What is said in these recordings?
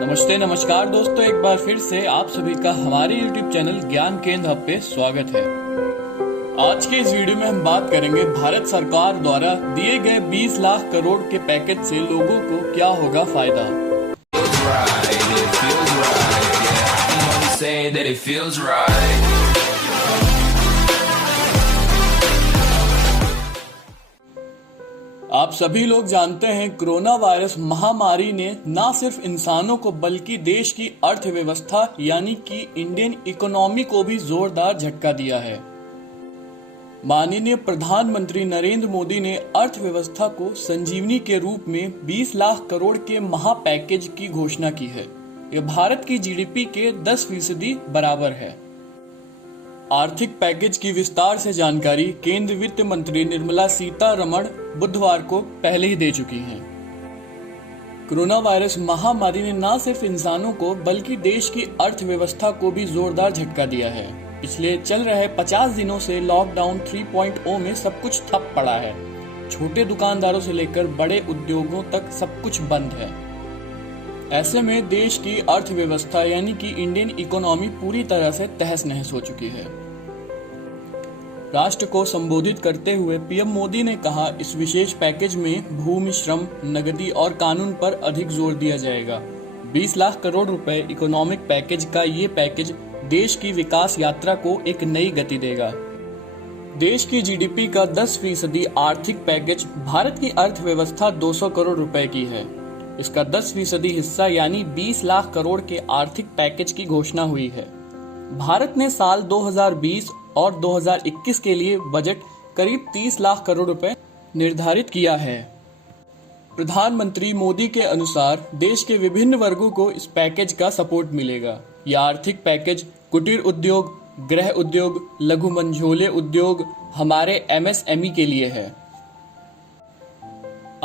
नमस्ते नमस्कार दोस्तों, एक बार फिर से आप सभी का हमारे YouTube चैनल ज्ञान केंद्र हब पे स्वागत है। आज के इस वीडियो में हम बात करेंगे भारत सरकार द्वारा दिए गए 20 लाख करोड़ के पैकेज से लोगों को क्या होगा फायदा। आप सभी लोग जानते हैं, कोरोना वायरस महामारी ने न सिर्फ इंसानों को बल्कि देश की अर्थव्यवस्था यानी कि इंडियन इकोनॉमी को भी जोरदार झटका दिया है। माननीय प्रधानमंत्री नरेंद्र मोदी ने अर्थव्यवस्था को संजीवनी के रूप में 20 लाख करोड़ के महा पैकेज की घोषणा की है। यह भारत की जीडीपी के 10% बराबर है। आर्थिक पैकेज की विस्तार से जानकारी केंद्रीय वित्त मंत्री निर्मला सीतारमण बुधवार को पहले ही दे चुकी हैं। कोरोना वायरस महामारी ने न सिर्फ इंसानों को बल्कि देश की अर्थव्यवस्था को भी जोरदार झटका दिया है। पिछले चल रहे 50 दिनों से लॉकडाउन 3.0 में सब कुछ ठप पड़ा है। छोटे दुकानदारों से लेकर बड़े उद्योगों तक सब कुछ बंद है। ऐसे में देश की अर्थव्यवस्था यानी कि इंडियन इकोनॉमी पूरी तरह से तहस नहस हो चुकी है। राष्ट्र को संबोधित करते हुए पीएम मोदी ने कहा, इस विशेष पैकेज में भूमि, श्रम, नगदी और कानून पर अधिक जोर दिया जाएगा। 20 लाख करोड़ रुपए इकोनॉमिक पैकेज का ये पैकेज देश की विकास यात्रा को एक नई गति देगा। देश की जीडीपी का 10% आर्थिक पैकेज भारत की अर्थव्यवस्था 200 करोड़ रुपए की है। इसका 10% हिस्सा यानी 20 लाख करोड़ के आर्थिक पैकेज की घोषणा हुई है। भारत ने साल 2020 और 2021 के लिए बजट करीब 30 लाख करोड़ रुपए निर्धारित किया है। प्रधानमंत्री मोदी के अनुसार देश के विभिन्न वर्गों को इस पैकेज का सपोर्ट मिलेगा। यह आर्थिक पैकेज कुटीर उद्योग, गृह उद्योग, लघु मंझोले उद्योग, हमारे एमएसएमई के लिए है।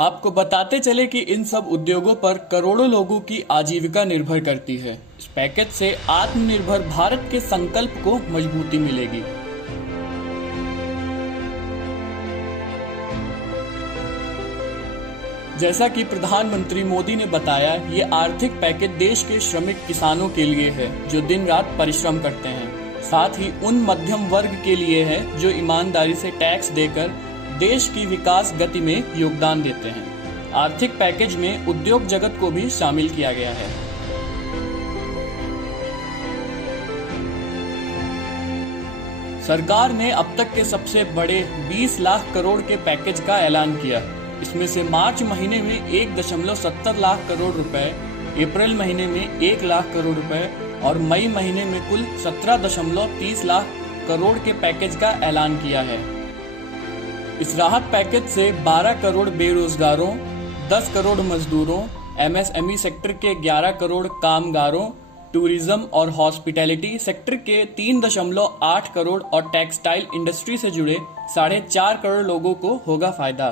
आपको बताते चले कि इन सब उद्योगों पर करोड़ों लोगों की आजीविका निर्भर करती है। इस पैकेज से आत्मनिर्भर भारत के संकल्प को मजबूती मिलेगी। जैसा कि प्रधानमंत्री मोदी ने बताया, ये आर्थिक पैकेज देश के श्रमिक किसानों के लिए है जो दिन रात परिश्रम करते हैं। साथ ही उन मध्यम वर्ग के लिए है जो ईमानदारी से टैक्स देकर देश की विकास गति में योगदान देते हैं। आर्थिक पैकेज में उद्योग जगत को भी शामिल किया गया है। सरकार ने अब तक के सबसे बड़े 20 लाख करोड़ के पैकेज का ऐलान किया। इसमें से मार्च महीने में 1.70 लाख करोड़ रुपए, अप्रैल महीने में 1 लाख करोड़ रुपए और मई महीने में कुल 17.30 लाख करोड़ के पैकेज का ऐलान किया है। इस राहत पैकेज से 12 करोड़ बेरोजगारों, 10 करोड़ मजदूरों, एमएसएमई सेक्टर के 11 करोड़ कामगारों, टूरिज्म और हॉस्पिटैलिटी सेक्टर के 3.8 करोड़ और टेक्सटाइल इंडस्ट्री से जुड़े 4.5 करोड़ लोगों को होगा फायदा।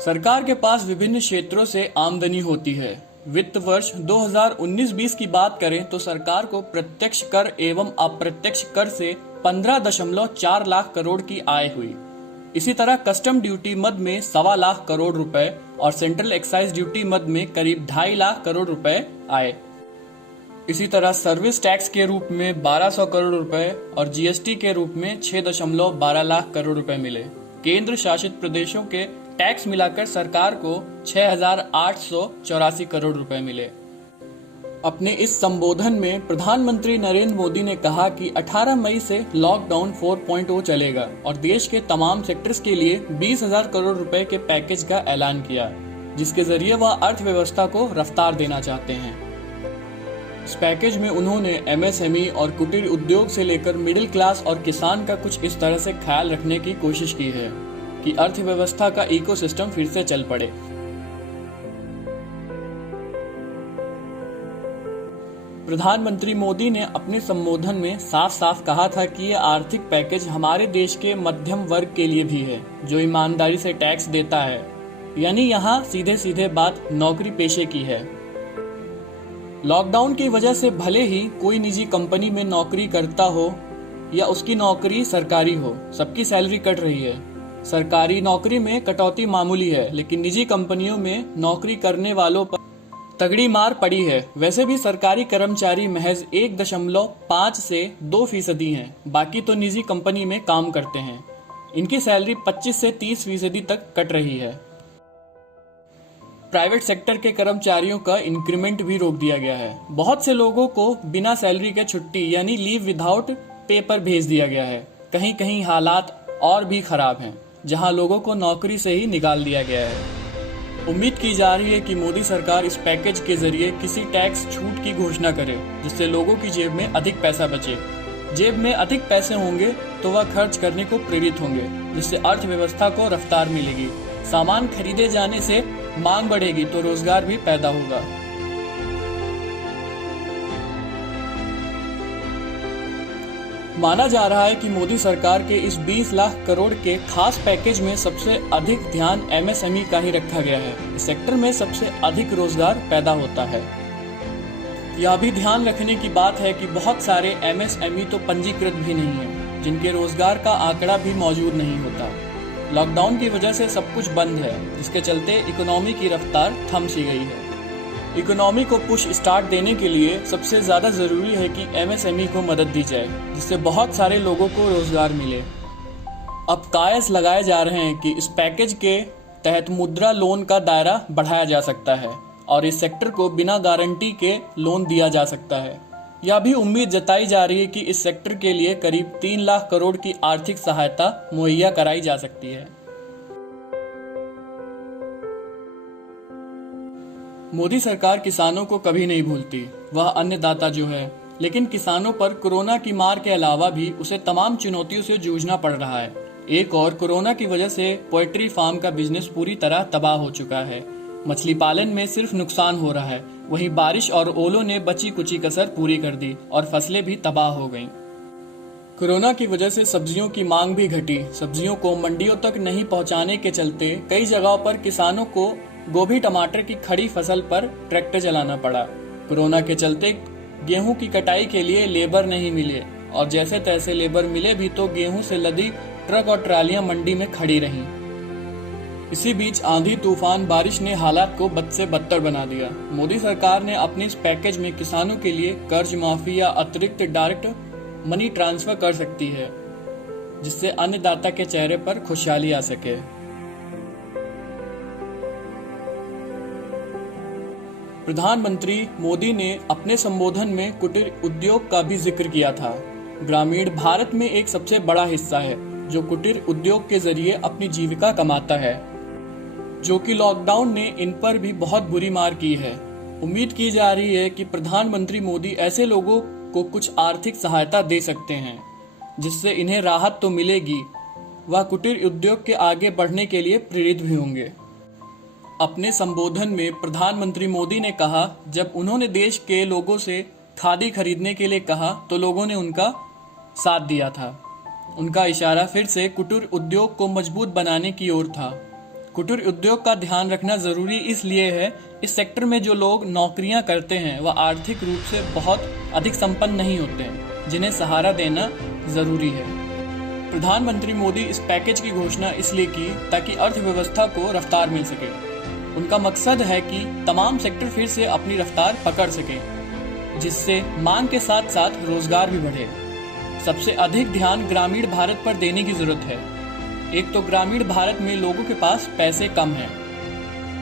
सरकार के पास विभिन्न क्षेत्रों से आमदनी होती है। वित्त वर्ष 2019-20 की बात करें तो सरकार को प्रत्यक्ष कर एवं अप्रत्यक्ष कर से 15.4 लाख करोड़ की आय हुई। इसी तरह कस्टम ड्यूटी मद में 1.25 लाख करोड़ रुपए और सेंट्रल एक्साइज ड्यूटी मद में करीब 2.5 लाख करोड़ रुपए आए। इसी तरह सर्विस टैक्स के रूप में 1200 करोड़ रुपए और जीएसटी के रूप में 6.12 लाख करोड़ रुपए मिले। केंद्र शासित प्रदेशों के टैक्स मिलाकर सरकार को 6,884 करोड़ रुपए मिले। अपने इस संबोधन में प्रधानमंत्री नरेंद्र मोदी ने कहा कि 18 मई से लॉकडाउन 4.0 चलेगा और देश के तमाम सेक्टर्स के लिए 20,000 करोड़ रुपए के पैकेज का ऐलान किया, जिसके जरिए वह अर्थव्यवस्था को रफ्तार देना चाहते हैं। इस पैकेज में उन्होंने एमएसएमई और कुटीर उद्योग से लेकर मिडिल क्लास और किसान का कुछ इस तरह से ख्याल रखने की कोशिश की है कि अर्थव्यवस्था का इकोसिस्टम फिर से चल पड़े। प्रधानमंत्री मोदी ने अपने संबोधन में साफ साफ कहा था कि यह आर्थिक पैकेज हमारे देश के मध्यम वर्ग के लिए भी है जो ईमानदारी से टैक्स देता है। यानी यहाँ सीधे सीधे बात नौकरी पेशे की है। लॉकडाउन की वजह से भले ही कोई निजी कंपनी में नौकरी करता हो या उसकी नौकरी सरकारी हो, सबकी सैलरी कट रही है। सरकारी नौकरी में कटौती मामूली है, लेकिन निजी कंपनियों में नौकरी करने वालों पर तगड़ी मार पड़ी है। वैसे भी सरकारी कर्मचारी महज 1.5 से 2% हैं, बाकी तो निजी कंपनी में काम करते हैं। इनकी सैलरी 25 से 30% तक कट रही है। प्राइवेट सेक्टर के कर्मचारियों का इंक्रीमेंट भी रोक दिया गया है। बहुत से लोगों को बिना सैलरी के छुट्टी यानी लीव विदाउट पे पर भेज दिया गया है। कहीं कहीं हालात और भी खराब हैं, जहां लोगों को नौकरी से ही निकाल दिया गया है। उम्मीद की जा रही है कि मोदी सरकार इस पैकेज के जरिए किसी टैक्स छूट की घोषणा करे, जिससे लोगों की जेब में अधिक पैसा बचे। जेब में अधिक पैसे होंगे तो वह खर्च करने को प्रेरित होंगे, जिससे अर्थव्यवस्था को रफ्तार मिलेगी। सामान खरीदे जाने से मांग बढ़ेगी तो रोजगार भी पैदा होगा। माना जा रहा है कि मोदी सरकार के इस 20 लाख करोड़ के खास पैकेज में सबसे अधिक ध्यान एमएसएमई का ही रखा गया है। इस सेक्टर में सबसे अधिक रोजगार पैदा होता है। यह भी ध्यान रखने की बात है कि बहुत सारे एमएसएमई तो पंजीकृत भी नहीं है, जिनके रोजगार का आंकड़ा भी मौजूद नहीं होता। लॉकडाउन की वजह से सब कुछ बंद है, जिसके चलते इकोनॉमी की रफ्तार थम सी गई है। इकोनॉमी को पुश स्टार्ट देने के लिए सबसे ज्यादा जरूरी है कि एमएसएमई को मदद दी जाए, जिससे बहुत सारे लोगों को रोजगार मिले। अब कयास लगाए जा रहे हैं कि इस पैकेज के तहत मुद्रा लोन का दायरा बढ़ाया जा सकता है और इस सेक्टर को बिना गारंटी के लोन दिया जा सकता है। यह भी उम्मीद जताई जा रही है कि इस सेक्टर के लिए करीब 3 लाख करोड़ की आर्थिक सहायता मुहैया कराई जा सकती है। मोदी सरकार किसानों को कभी नहीं भूलती, वह अन्नदाता जो है, लेकिन किसानों पर कोरोना की मार के अलावा भी उसे तमाम चुनौतियों से जूझना पड़ रहा है। एक और कोरोना की वजह से पोल्ट्री फार्म का बिजनेस पूरी तरह तबाह हो चुका है। मछली पालन में सिर्फ नुकसान हो रहा है, वहीं बारिश और ओलों ने बची कुची कसर पूरी कर दी और फसलें भी तबाह हो गईं। कोरोना की वजह से सब्जियों की मांग भी घटी। सब्जियों को मंडियों तक नहीं पहुंचाने के चलते कई जगहों पर किसानों को गोभी टमाटर की खड़ी फसल पर ट्रैक्टर चलाना पड़ा। कोरोना के चलते गेहूं की कटाई के लिए लेबर नहीं मिले और जैसे तैसे लेबर मिले भी तो गेहूं से लदी ट्रक और ट्रालियां मंडी में खड़ी रहीं। इसी बीच आंधी तूफान बारिश ने हालात को बद से बदतर बना दिया। मोदी सरकार ने अपने इस पैकेज में किसानों के लिए कर्ज माफी या अतिरिक्त डायरेक्ट मनी ट्रांसफर कर सकती है, जिससे अन्नदाता के चेहरे पर खुशहाली आ सके। प्रधानमंत्री मोदी ने अपने संबोधन में कुटीर उद्योग का भी जिक्र किया था। ग्रामीण भारत में एक सबसे बड़ा हिस्सा है जो कुटीर उद्योग के जरिए अपनी जीविका कमाता है, जो कि लॉकडाउन ने इन पर भी बहुत बुरी मार की है। उम्मीद की जा रही है कि प्रधानमंत्री मोदी ऐसे लोगों को कुछ आर्थिक सहायता दे सकते हैं, जिससे इन्हें राहत तो मिलेगी, वह कुटीर उद्योग के आगे बढ़ने के लिए प्रेरित भी होंगे। अपने संबोधन में प्रधानमंत्री मोदी ने कहा, जब उन्होंने देश के लोगों से खादी खरीदने के लिए कहा तो लोगों ने उनका साथ दिया था। उनका इशारा फिर से कुटीर उद्योग को मजबूत बनाने की ओर था। कुटीर उद्योग का ध्यान रखना जरूरी इसलिए है, इस सेक्टर में जो लोग नौकरियां करते हैं वह आर्थिक रूप से बहुत अधिक संपन्न नहीं होते हैं, जिन्हें सहारा देना जरूरी है। प्रधानमंत्री मोदी इस पैकेज की घोषणा इसलिए की ताकि अर्थव्यवस्था को रफ्तार मिल सके। उनका मकसद है कि तमाम सेक्टर फिर से अपनी रफ्तार पकड़ सकें, जिससे मांग के साथ साथ रोजगार भी बढ़े। सबसे अधिक ध्यान ग्रामीण भारत पर देने की जरूरत है। एक तो ग्रामीण भारत में लोगों के पास पैसे कम हैं,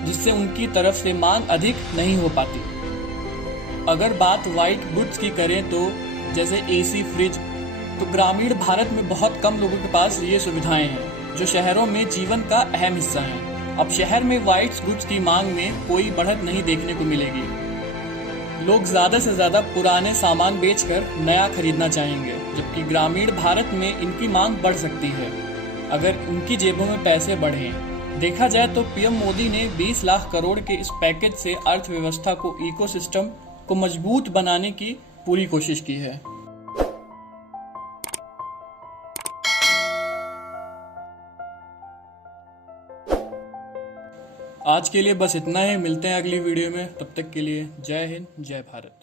जिससे उनकी तरफ से मांग अधिक नहीं हो पाती। अगर बात व्हाइट गुड्स की करें तो जैसे एसी, फ्रिज, तो ग्रामीण भारत में बहुत कम लोगों के पास ये सुविधाएं हैं, जो शहरों में जीवन का अहम हिस्सा हैं। अब शहर में व्हाइट गुड्स की मांग में कोई बढ़त नहीं देखने को मिलेगी। लोग ज्यादा से ज्यादा पुराने सामान बेचकर नया खरीदना चाहेंगे, जबकि ग्रामीण भारत में इनकी मांग बढ़ सकती है अगर उनकी जेबों में पैसे बढ़ें। देखा जाए तो पीएम मोदी ने 20 लाख करोड़ के इस पैकेज से अर्थव्यवस्था को, इकोसिस्टम को मजबूत बनाने की पूरी कोशिश की है। आज के लिए बस इतना ही। मिलते हैं अगली वीडियो में, तब तक के लिए जय हिंद, जय भारत।